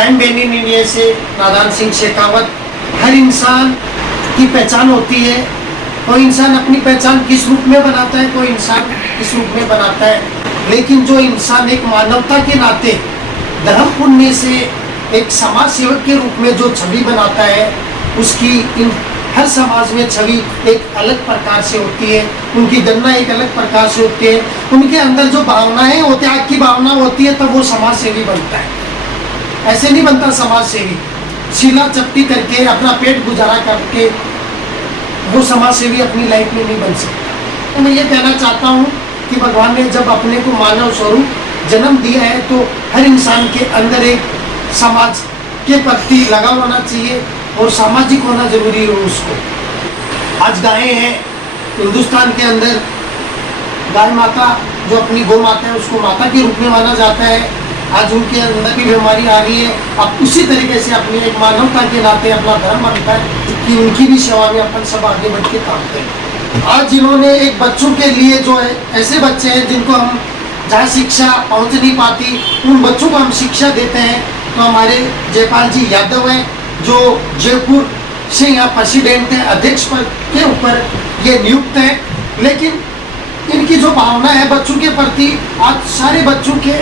Crime ban in India से नादान सिंह शेखावत, हर इंसान की पहचान होती है। कोई इंसान अपनी पहचान किस रूप में बनाता है, कोई इंसान किस रूप में बनाता है, लेकिन जो इंसान एक मानवता के नाते धर्म पुण्य से एक समाज सेवक के रूप में जो छवि बनाता है, उसकी इन हर समाज में छवि एक अलग प्रकार से होती है, उनकी गणना एक अलग प्रकार से होती है। उनके अंदर जो भावनाएं होती है, आग की भावना होती है, तब वो समाज सेवी बनता है। ऐसे नहीं बनता समाज सेवी शीला चपटी करके अपना पेट गुजारा करके वो समाज सेवी अपनी लाइफ में नहीं बन सकता। तो मैं ये कहना चाहता हूँ कि भगवान ने जब अपने को मानव स्वरूप जन्म दिया है तो हर इंसान के अंदर एक समाज के प्रति लगाव होना चाहिए और सामाजिक होना जरूरी है उसको। आज गायें हैं हिंदुस्तान के अंदर, गाय माता जो अपनी गौ माता है उसको माता के रूप में माना जाता है। आज उनके अंदर भी बीमारी आ रही है। अब उसी तरीके से अपनी एक मानवता के नाते अपना धर्म बनता है कि उनकी भी सेवा में अपन सब आगे बढ़ के काम करें। आज इन्होंने एक बच्चों के लिए जो है ऐसे बच्चे हैं जिनको हम जहाँ शिक्षा पहुँच नहीं पाती, उन बच्चों को हम शिक्षा देते हैं। तो हमारे जयपाल जी यादव हैं जो जयपुर से यहाँ प्रेसिडेंट है, अध्यक्ष पद के ऊपर ये नियुक्त है। लेकिन इनकी जो भावना है बच्चों के प्रति, आज सारे बच्चों के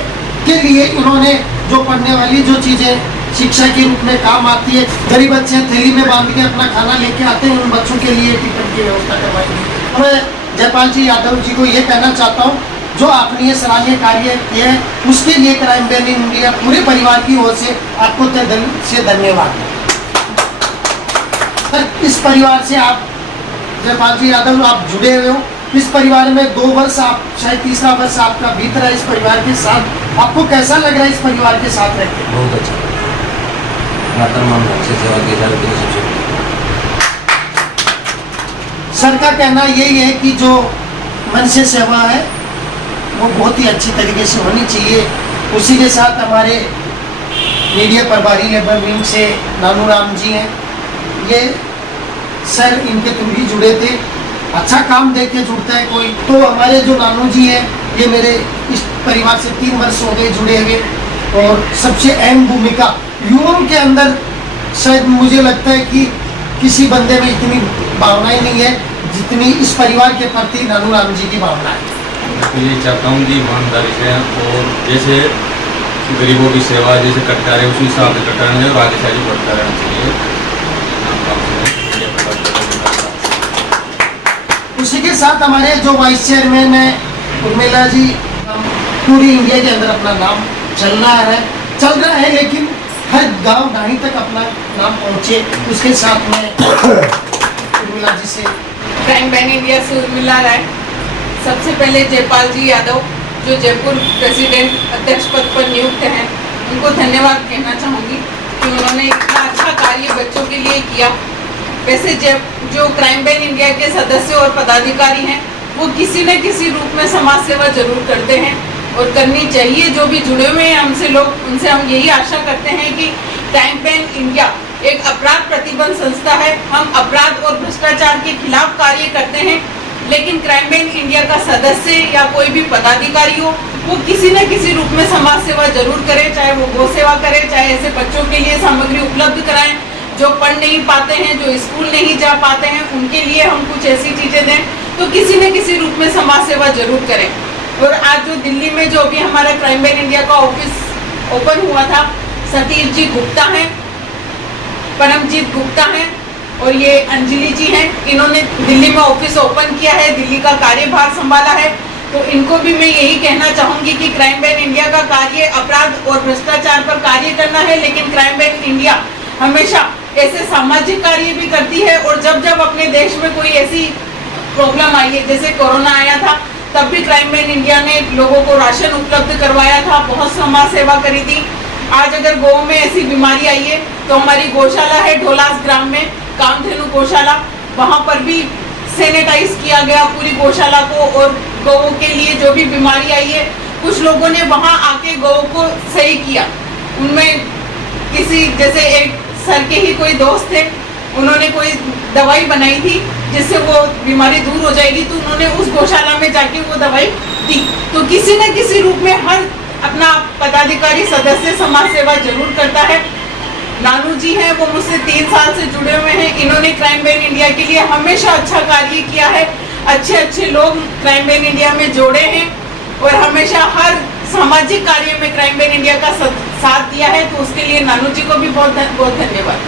लिए इन्होंने जो पढ़ने वाली जो चीज़ें शिक्षा के रूप में काम आती है, गरीब बच्चे थैली में बांध के अपना खाना लेके आते हैं, उन बच्चों के लिए टिफिन की व्यवस्था करवाएंगे। मैं जयपाल जी यादव जी को ये कहना चाहता हूँ, जो आपने ये सराहनीय कार्य किया है उसके लिए क्राइम बैन इन इंडिया पूरे परिवार की ओर से आपको तहे दिल से धन्यवाद। इस परिवार से आप जयपाल जी यादव आप जुड़े हुए हो, इस परिवार में 2 वर्ष आप शायद तीसरा वर्ष आपका बीत रहा है इस परिवार के साथ। आपको कैसा लग रहा है इस परिवार के साथ रहकर? बहुत अच्छा, अच्छे सेवा की जा रही है। सर का कहना यही है कि जो मन से सेवा है वो बहुत ही अच्छी तरीके से होनी चाहिए। उसी के साथ हमारे मीडिया प्रभारी लेबर विंग से नानू राम जी हैं, ये सर इनके थ्रू ही जुड़े थे। अच्छा काम देख के जुड़ता है कोई। तो हमारे जो नानू जी हैं ये मेरे इस परिवार से 3 वर्ष हो गए जुड़े हुए, और सबसे अहम भूमिका युवाओं के अंदर शायद मुझे लगता है कि किसी बंदे में इतनी भावनाएं नहीं है जितनी इस परिवार के प्रति नानू राम जी की भावना है। मैं ये चाहता हूँ कि ईमानदारी से और जैसे गरीबों की सेवा जैसे करता रहे उसी हिसाब से करता रहना चाहिए और आगे से आगे बढ़ता रहना चाहिए। उसी के साथ हमारे जो वाइस चेयरमैन है उर्मिला जी, पूरी इंडिया के अंदर अपना नाम चल रहा है, लेकिन हर गांव ढाणी तक अपना नाम पहुंचे, उसके साथ में उर्मिला जी से। क्राइम बैन इंडिया से उर्मिला राय। सबसे पहले जयपाल जी यादव जो जयपुर प्रेसिडेंट अध्यक्ष पद पर नियुक्त हैं, उनको धन्यवाद कहना चाहूँगी कि उन्होंने इतना अच्छा कार्य बच्चों के लिए किया। वैसे जो क्राइम बैन इंडिया के सदस्य और पदाधिकारी हैं वो किसी न किसी रूप में समाज सेवा जरूर करते हैं और करनी चाहिए। जो भी जुड़े हुए हैं हमसे लोग, उनसे हम यही आशा करते हैं कि क्राइम बैन इंडिया एक अपराध प्रतिबंध संस्था है। हम अपराध और भ्रष्टाचार के खिलाफ कार्य करते हैं, लेकिन क्राइम बैन इंडिया का सदस्य या कोई भी पदाधिकारी हो वो किसी न किसी रूप में समाज सेवा जरूर करे, चाहे वो गौ सेवा करे, चाहे ऐसे बच्चों के लिए सामग्री उपलब्ध कराएं जो पढ़ नहीं पाते हैं, जो स्कूल नहीं जा पाते हैं, उनके लिए हम कुछ ऐसी चीज़ें दें। तो किसी न किसी रूप में समाज सेवा जरूर करें। और आज जो दिल्ली में जो अभी हमारा क्राइम बैन इंडिया का ऑफिस ओपन हुआ था, सतीश जी गुप्ता हैं, परमजीत गुप्ता हैं और ये अंजलि जी हैं, इन्होंने दिल्ली में ऑफिस ओपन किया है, दिल्ली का कार्यभार संभाला है। तो इनको भी मैं यही कहना चाहूँगी कि क्राइम बैन इंडिया का कार्य अपराध और भ्रष्टाचार पर कार्य करना है, लेकिन क्राइम बैन इंडिया हमेशा ऐसे सामाजिक कार्य भी करती है। और जब जब अपने देश में कोई ऐसी प्रॉब्लम आई है, जैसे कोरोना आया था, तब भी क्राइम बैन इंडिया ने लोगों को राशन उपलब्ध करवाया था, बहुत समाज सेवा करी थी। आज अगर गौ में ऐसी बीमारी आई है तो हमारी गौशाला है ढोलास ग्राम में, कामधेनु गौशाला, वहाँ पर भी सैनिटाइज किया गया पूरी गौशाला को। और गौओं के लिए जो भी बीमारी आई है, कुछ लोगों ने वहाँ आके गौ को सही किया। उनमें किसी जैसे एक सर के ही कोई दोस्त थे, उन्होंने कोई दवाई बनाई थी जिससे वो बीमारी दूर हो जाएगी, तो उन्होंने उस गौशाला में जाके वो दवाई दी। तो किसी न किसी रूप में हर अपना पदाधिकारी सदस्य समाज सेवा जरूर करता है। नानू जी हैं, वो मुझसे 3 साल से जुड़े हुए हैं। इन्होंने क्राइम बैन इंडिया के लिए हमेशा अच्छा कार्य किया है। अच्छे लोग क्राइम बैन इंडिया में जोड़े हैं और हमेशा हर सामाजिक कार्य में क्राइम बैन इंडिया का साथ दिया है। तो उसके लिए नानू जी को भी बहुत बहुत धन्यवाद।